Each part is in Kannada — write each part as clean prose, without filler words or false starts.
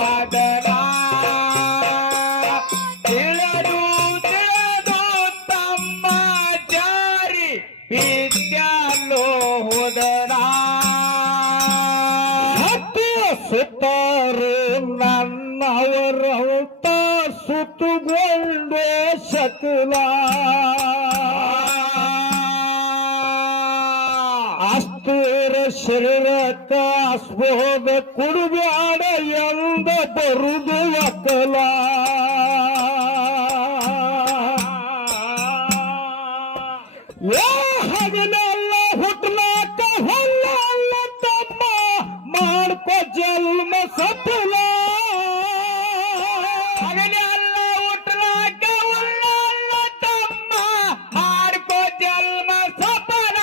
ಮದನ ತಿಳಿದು ತಿಳಿದು ತಮ್ಮ ಜಾರಿ ವಿದ್ಯಾಲೋ ಹೋದನ ಸುತ್ತಾರು ನನ್ನವರೌತ ಸುತ್ತುಗೊಂಡು ಶಕಲ ಅಸ್ತೂರ ಶರೀರಕ್ಕ ಸ್ಬೋದ ಕುಡುಬ್ಯಾಡ ಎಂದ ಬರುದು ಒಕ್ಕಲ ಹಗಲೆಲ್ಲ ಹುಟ್ಲಾಕ ಹೊಲ್ಲ ಅಲ್ಲ ತಮ್ಮ ಮಾಡ್ಕೊ ಜನ್ಮ ಸಫಲ ಹಗಲೆಲ್ಲ ಹುಟ್ಲಾಕ ಹೊಲ್ಲ ಅಲ್ಲ ತಮ್ಮ ಮಾಡ್ಕೊ ಜನ್ಮ ಸಫಲ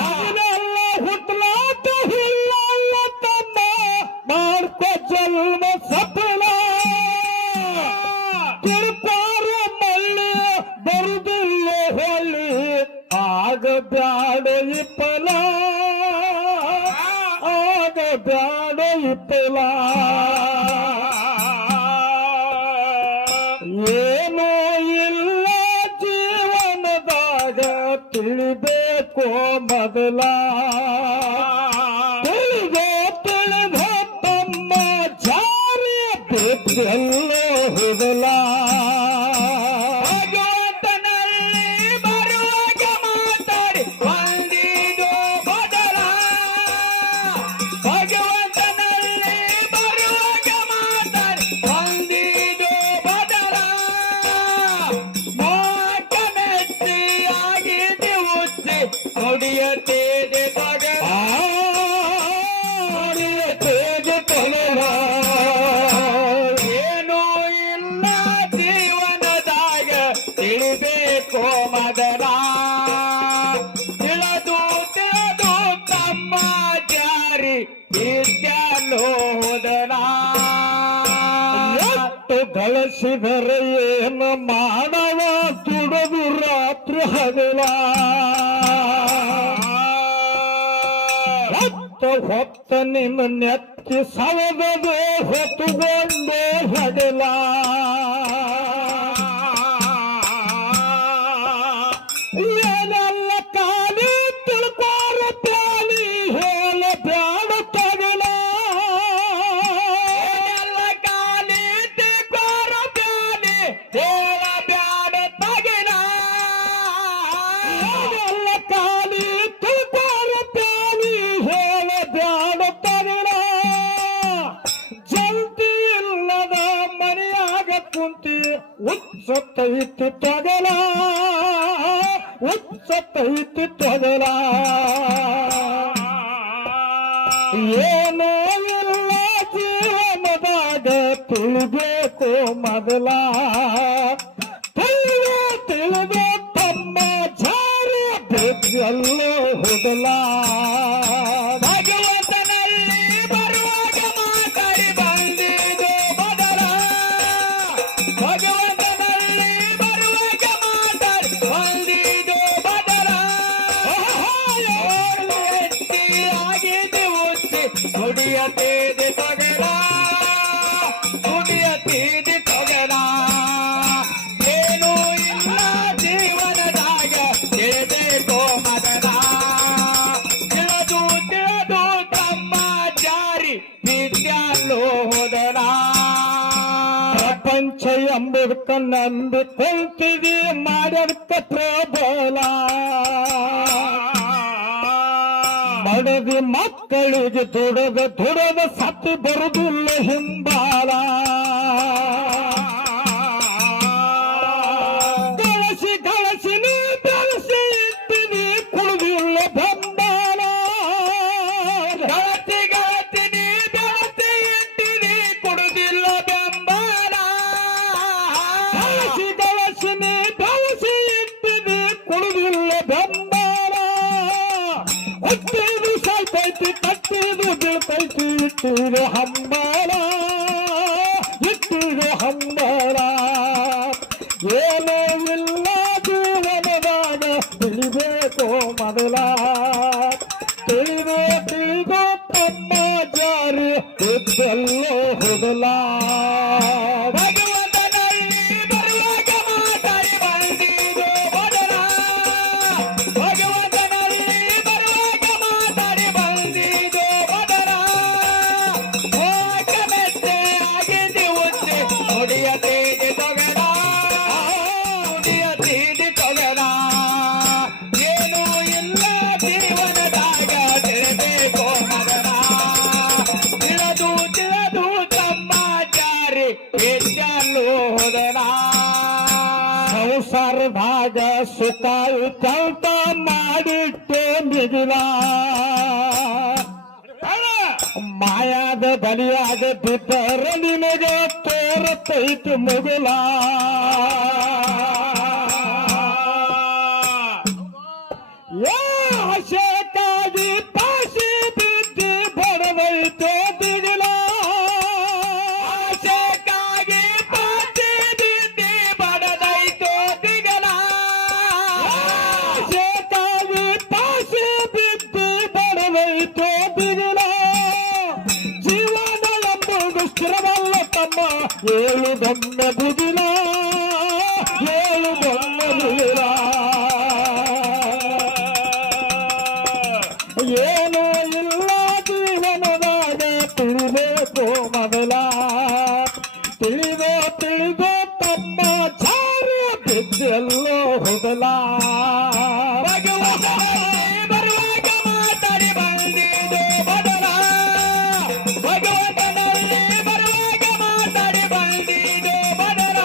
ಹಗಲೆಲ್ಲ ಹುಟ್ಲಾಕ ಹೊಲ್ಲ ಅಲ್ಲ ತಮ್ಮ ಮಾಡ್ಕೊ ಜನ್ಮ ಸಫಲ ತಿರುಪಾರ ಮಳ್ಳಿ ಬರುದಿಲ್ಲ ಹೊಳ್ಳಿ ಆಗ ಬ್ಯಾಡ ಇಪ್ಪಲ ಆಗ ಬ್ಯಾಡ ಇಪ್ಪಲ ಏನೋ ಇಲ್ಲ ಜೀವನದಾಗ ತಿಳಿಬೇಕು ಮೊದಲ ತಿಳಿದ ತಮ್ಮ ಜಾರಿ ಬಿದ್ದೆಲ್ಲೋ ಹುದಲ ಭಗವಂತನಲ್ಲಿ ಬರುವಾಗ ಮಾತಾಡಿ ಬಂದಿದು ಬದಲ ಭಗವಂತನಲ್ಲಿ ಬರುವಾಗ ಮಾತಾಡಿ ಬಂದಿದು ಬದಲ ಮೋಟ ಮೆಚ್ಚಿಯಾಗಿದೆ ಉಚ್ಚಿ ನುಡಿಯತೇದೆ ಬಗಲ ಏನೂ ಇಲ್ಲ ಜೀವನದಾಗ ತಿಳಿಬೇಕು ಮದನ ತಿಳಿದು ತಿಳಿದು ತಮ್ಮ ಜಾರಿ ವಿದ್ಯಾಲೋ ಹೋದನ ಎಷ್ಟು ಗಳಿಸಿದರೆ ಏನು ಮಾಡವ ದುಡದು ರಾತ್ರಿ ಹಗಲ ಹೊತ್ತ ನಿನ್ನ ನೆತ್ತಿ ಸವದದೆ ಹೊತ್ತುಕೊಂಡು ಹಗಲ ಏನೆಲ್ಲ ಕಾಲಿ ತಿಳ್ಪಾರ ಪ್ಯಾಲಿ ಹೇಳ ಬ್ಯಾಡ ತಗಲ ಎಲ್ಲ ಕಾಲಿ ತಿಳ್ಕೋರ ಬ್ಯಾಲಿ ಹೇಳ ಬ್ಯಾಡ ತಗಿನ ಏನೆಲ್ಲ ಕಾಲಿ ತಿಳ್ಪಾರ ಪ್ಯಾಲಿ ಹೇಳ ಬ್ಯಾಡ ತಗಲ ಜಲ್ದಿ ಇಲ್ಲದ ಮನೆಯಾಗ ಕುಂತಿ ಉತ್ಸತ್ತೈತಿ ತೊಗಲ ಉತ್ಸತ್ತೈತಿ ತೊಗಲ ಏನೋ ಇಲ್ಲ ಜೀವನದಾಗ ತಿಳಿಬೇಕು ಮೊದಲ ತಿಳಿದು ತಮ್ಮ ಜಾರಿ ಬೆಲ್ಲೋ ಹುದಲ ಭಗವಂತನಲ್ಲಿ ಬರುವಾಗ ಮಾತಾಡಿ ಬಂದಿದು ಬದಲ ಭಗವಂತನಲ್ಲಿ ಬರುವಾಗ ಮಾತಾಡಿ ಬಂದಿದು ಬದಲ ಆಗಿದೆ ಉಚ್ಚಿ ನುಡಿಯತೇದೆ ತೊಗಲ ನುಡಿಯತೇದೆ ತೊಗಲ ಏನೂ ಇಲ್ಲ ಜೀವನದಾಗ ತಿಳಿಬೇಕು ಮದನ ತಿಳಿದು ತಿಳಿದು ತಮ್ಮ ಜಾರಿ ವಿದ್ಯಾಲೋ ಹೋದನ ಪ್ರಪಂಚ ಎಂಬುದಕ್ಕ ನಂಬಿಕೊಂತಿದಿ ಮಾಡ್ಯದಕ್ಕ ಪ್ರಬಲ ಮಡದಿ ಮಕ್ಕಳಿಗೆ ದುಡದ ಸತ್ತು ಬರುದಿಲ್ಲ ಹಿಂಬಾಲ ಗಳಸಿ ಗಳಸಿ ನೀ ಬೆಳೆಸಿ ಇಟ್ಟಿನಿ ಕುಡಿದಿಲ್ಲ ಬೆಂಬಲ ಗಳತಿ ಗಳತಿ ನೀ ಗಳತಿ ಇಟ್ಟಿನಿ ಕೊಡುದಿಲ್ಲ ಬೆಂಬಲ ಗಳಸಿ ಗಳಸಿ ನೀ ಬೆಳೆಸಿ ಇಟ್ಟಿನಿ ಕುಡಿದಿಲ್ಲ ಬೆಂಬಲ ಹುಟ್ಟಿದು ಸಾಯ್ತೈತಿ ಕಟ್ಟಿದು ಬೀಳ್ತೈತಿ ಇಟ್ಟಿರು ಹಂಬಲ ಇಟ್ಟಿರು ಹಂಬಲ ಏನೋ ಇಲ್ಲ ಜೀವನದಾಗ ತಿಳಿಬೇಕು ಮೊದಲ ತಿಳಿದು ತಿಳಿದು ತಮ್ಮ ಜಾರಿ ಬಿದ್ದೆಲ್ಲೋ ಹುದಲ ಭಗವಂತನಲ್ಲಿ ಬರುವಾಗ ಮಾತಾಡಿ ಬಂದಿದ್ದು ಬದಲ ಭಗವಂತನಲ್ಲಿ ಬರುವಾಗ ಮಾತಾಡಿ ಬಂದಿದ್ದು ಬದಲ ಮೆತ್ತೆ ಆಗಿದ್ದು ಉಚ್ಚೆ ನುಡಿಯ ತೀಡಿ ತೊಗಲ ನುಡಿಯ ತೀಡಿ ತೊಗಲ ಏನೂ ಇಲ್ಲ ಜೀವನದಾಗ ತಿಳಿಬೇಕು ಮಗನ ತಿಳಿದು ತಿಳಿದು ತಮ್ಮಾಚಾರಿ ವಿದ್ಯಾಲು ಹೋದನ ಸಂಸಾರದಾಗ ಸುಖ ಚೌಟ ಮಾಡಿಟ್ಟೆ ಮಿಗಿಲ ಮಾಯಾದ ಬಲಿಯಾಗ ಬಿದ್ದರೆ ನಿನಗೆ ತೋರತೈತಿ ಮುಗುಲ ಆಶೆಗಾಗಿ ಪಾಶಿ ಬಿದ್ದಿ ಬಡವೈತೆ ಬಿಗಿಲ ಆಶೆಗಾಗಿ ಪಾತಿ ಬಿದ್ದಿ ಬಡದೈತೋ ದಿಗಲ ಆಶೆಗಾಗಿ ಪಾಶಿ ಬಿದ್ದಿ ಬಡವೈತೆ ಬಿಗಿಲ ಜೀವನ ಎಂಬುದು ಸ್ಥಿರವಲ್ಲ ತಮ್ಮ ಏಳುದೊಮ್ಮೆ ಬುದಿಲ ಏಳುದೊಮ್ಮೆ ಬುದಿಲ ಏನೂ ಇಲ್ಲ ಜೀವನದಾಗ ತಿಳಿಬೇಕು ಮೊದಲ ತಿಳಿದು ತಮ್ಮ ಚಾರ್ಯ ಬಿದ್ದೆಲ್ಲೋ ಹೋಗಲ ಭಗವಂತನಲ್ಲಿ ಬರುವಾಗ ಮಾತಾಡಿ ಬಂದಿದ್ದು ಬದಲ ಭಗವಂತನಲ್ಲಿ ಬರುವಾಗ ಮಾತಾಡಿ ಬಂದಿದ್ದು ಬದಲ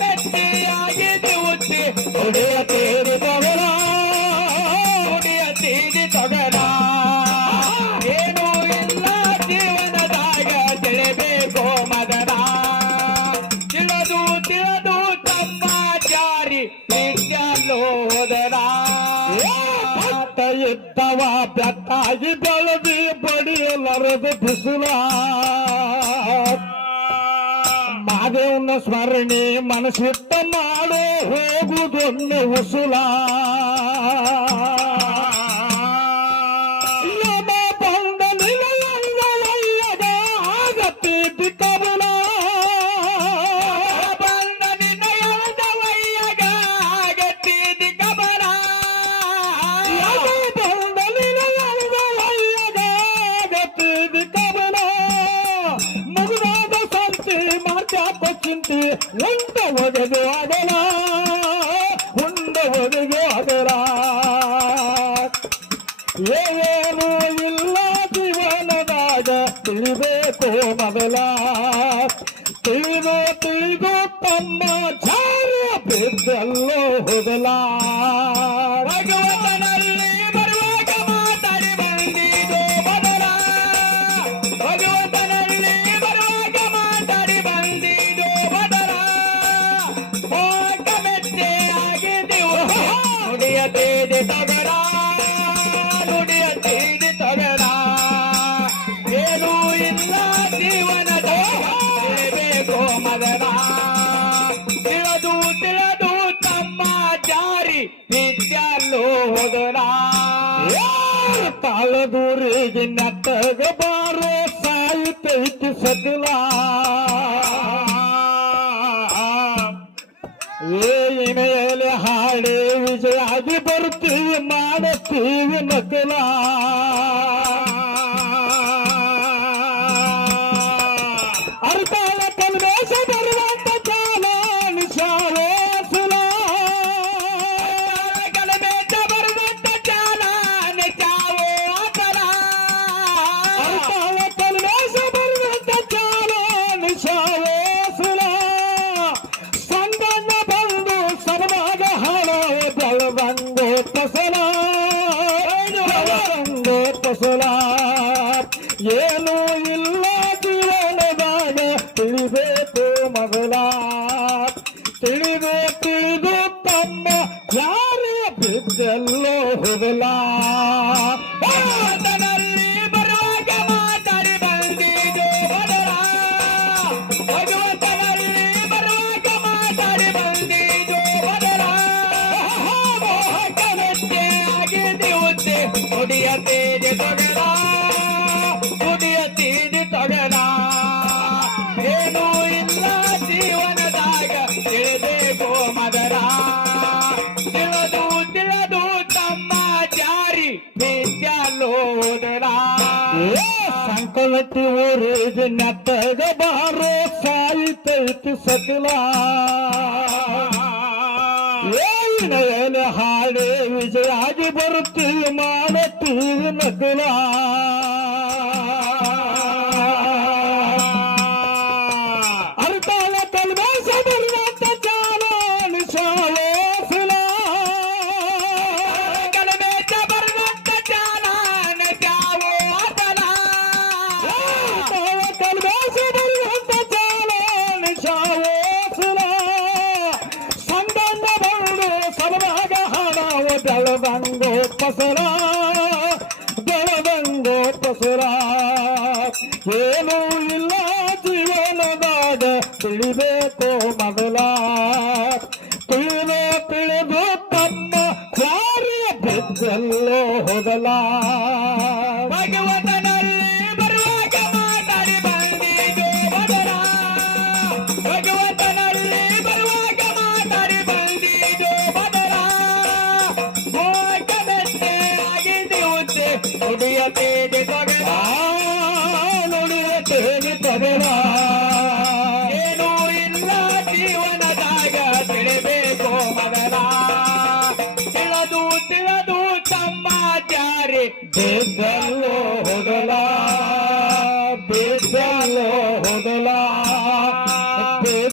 ಮೆತ್ತಿಯಾಗಿದ್ದು ಉಚ್ಚಿ ಹೊಡೆಯ ತೇರು ತಗಲ ನುಡಿಯ ತೀಡಿ ತೊಗಲ ಏನೂ ಇಲ್ಲ ಜೀವನದಾಗ ತಿಳಿಬೇಕು ಮಗನ ತಿಳಿದು ತಿಳಿದು ತಮ್ಮಾಚಾರಿ ವಿದ್ಯಾಲು ಹೋದನ ಭಕ್ತ ಇದ್ದವ ಬೆಟ್ಟಾಗಿ ಬೆಳೆದಿ ಬಡಿಯಲರದು ಬಿಸಿಲ ಮಾದೇವನ ಸ್ಮರಣೆ ಮನಸ್ಸಿಟ್ಟ ಮಾಡೋ ಹೋಗುದೊನ್ನೆ ಉಸುಲ ಯಮ ಬಂದ ನಿಲಯಂಗಲಯ್ಯದ ಆಗತ್ತಿ ಕಬಲ ಬಂದ ನಿನ್ನ ಎಳೆದವಯ್ಯಗ ಆಗತ್ತಿದಿ ಕಬಲ ಯಮ ಬಂದ ನಿಲಯಂಗಲಯ್ಯದ ಆಗತ್ತಿ ಕಬಲ ಮುಗಿದಾದ ಸಂತಿ ಮಾಡ್ಯಾಕ ಚಿಂತಿ ಉಂಡ ಒದಗು ಅದಲ ಉಂಡ ಒದಗು ಅದಲ ಏನೂ ಇಲ್ಲ ಜೀವನದಾಗ ತಿಳಿಬೇಕು ಮೊದಲ ತಿಳಿದು ತಮ್ಮ ಚಾರ್ಯ ಬಿದ್ದೆಲ್ಲೋ ಹೋಗಲ ಭಗವಂತನಲ್ಲಿ ಬರುವಾಗ ಮಾತಾಡಿ ಬಂದಿದ್ದು ಬದಲ ಭಗವಂತನಲ್ಲಿ ಬರುವಾಗ ಮಾತಾಡಿ ಬಂದಿದ್ದು ಬದಲ ಮೆತ್ತೆ ಆಗಿದ್ದು ನುಡಿಯ ತೀಡಿ ತೊಗಲ ನುಡಿಯ ತೀಡಿ ತೊಗಲ ಏನೂ ಇಲ್ಲ ಜೀವನದ ತಿಳಿಬೇಕು ಮಗನ ತಿಳಿದು ತಿಳಿದು ತಮ್ಮ ಜಾರಿ ವಿದ್ಯಾಲು ಹೋದನ ತಾಳದೂರಿಗೆ ನಟ್ಟಗ ಬಾರೋ ಸಾಯುತ್ತೈತಿ ಸಕಲ ಏನೆಯಲ್ಲಿ ಹಾಡಿ ವಿಜಯಾಗಿ ಬರ್ತೀವಿ ಮಾಡುತ್ತೀವಿ ನಕಲ ಅರ್ತಾಳ ಕಲ್ವೇಶ ಬರುವಂತ ಕಾಲ ನಿಶಾವೇಸುಲ ಗಲಬೇಟ ಬರುವಂತ ಚಾಲ ನಿಜಾವೋ ಅಪರ ಅರ್ತಾಳ ಕಲ್ವೇಶ ಬರುವಂತ ಕಾಲ ನಿಶಾವೇಸುಲ ಸಂಗಣ್ಣ ಬಂದು ಸಬದಾಗ ಹಾಳ ಬೆಳವಂಗೋ ತಸಲ ಬೆಳವಂಗೋ ತಸಲ ಏನೂ ಇಲ್ಲ ಜೀವನದಾಗ ತಿಳಿಬೇಕು ಮೊದಲ ತಿಳಿದು ತಮ್ಮ ಯಾರೇ ಬಿದ್ದೆಲ್ಲೋ ಹೋಗಲ ಭಗವಂತನಲ್ಲಿ ಬರುವಾಗ ಮಾತಾಡಿ ಬಂದಿದ್ದು ಬದಲ ಭಗವಂತನಲ್ಲಿ ಬರುವಾಗ ಮಾತಾಡಿ ಬಂದಿದ್ದು ಬದಲ ಮೆತ್ತೆ ಆಗಿದ್ದು ಉಚ್ಚೆ ನುಡಿಯ ತೇಜೆ ತೊಗಲ ಅಂಕಲಟ್ಟಿ ಊರಿಗೆ ನೆಟ್ಟಗ ಬಾರೋ ಸಾಯಿತೈತಿ ಸಕಲ ಏನೇ ಹಾಡೆ ವಿಜಯಾಗಿ ಬರುತ್ತೀವಿ ಮಾಡುತ್ತೀವಿ ನಕಲ ಅರ್ತಾಳ ಕಲ್ವೇಶ ಬರುವಂತ ಚಾಲೋನಿ ಶಾವೋಫಿಲ ಕಲಬೇಟ ಬರುವಂತ ಚಾಲನ ಚಾವೋ ಅತಲ ಅರ್ತಾಳ ಕಲ್ವೇಶ ಬರುವಂತ ಚಾಲೋನಿ ಶಾವೋಫಿಲ ಸಂಗಂಧ ಬಂದು ಸಲುವಾಗ ಹಾಡಾವ ಬೆಳದಂಗೋ ಪಸರ ಬೆಳದಂಗೋ ಪಸರ ಏನೂ ಇಲ್ಲ ಜೀವನದಾಗ ತಿಳಿಬೇಕು ಮೊದಲ ತಿಳಿದು ತಮ್ಮ ಕಾರ್ಯ ಬಿದ್ದಲ್ಲೋ ಹೋಗಲ ಭಗವಂತನಲ್ಲಿ ಬರುವಾಗ ಮಾತಾಡಿ ಬಂದಿದ್ದು ಬದಲ ಭಗವಂತನಲ್ಲಿ ಬರುವಾಗ ಮಾತಾಡಿ ಬಂದಿದ್ದು ಬದಲ ಗೋಕಮೆತ್ತೆ ಆಗಿದೆ ಉದ್ದೆ ನುಡಿಯತೇದೆ ಕೊಡಲ ನುಡಿಯತೇನೆ ತಗಲ ಏನೂ ಇಲ್ಲ ಜೀವನದಾಗ ತಿಳಿಬೇಕು ಮಗನ ತಿಳಿದು ತಮ್ಮ ಜಾರಿ ಬಿದ್ದಲ್ಲೋ ಹೋಗಲ ಬಿದ್ದ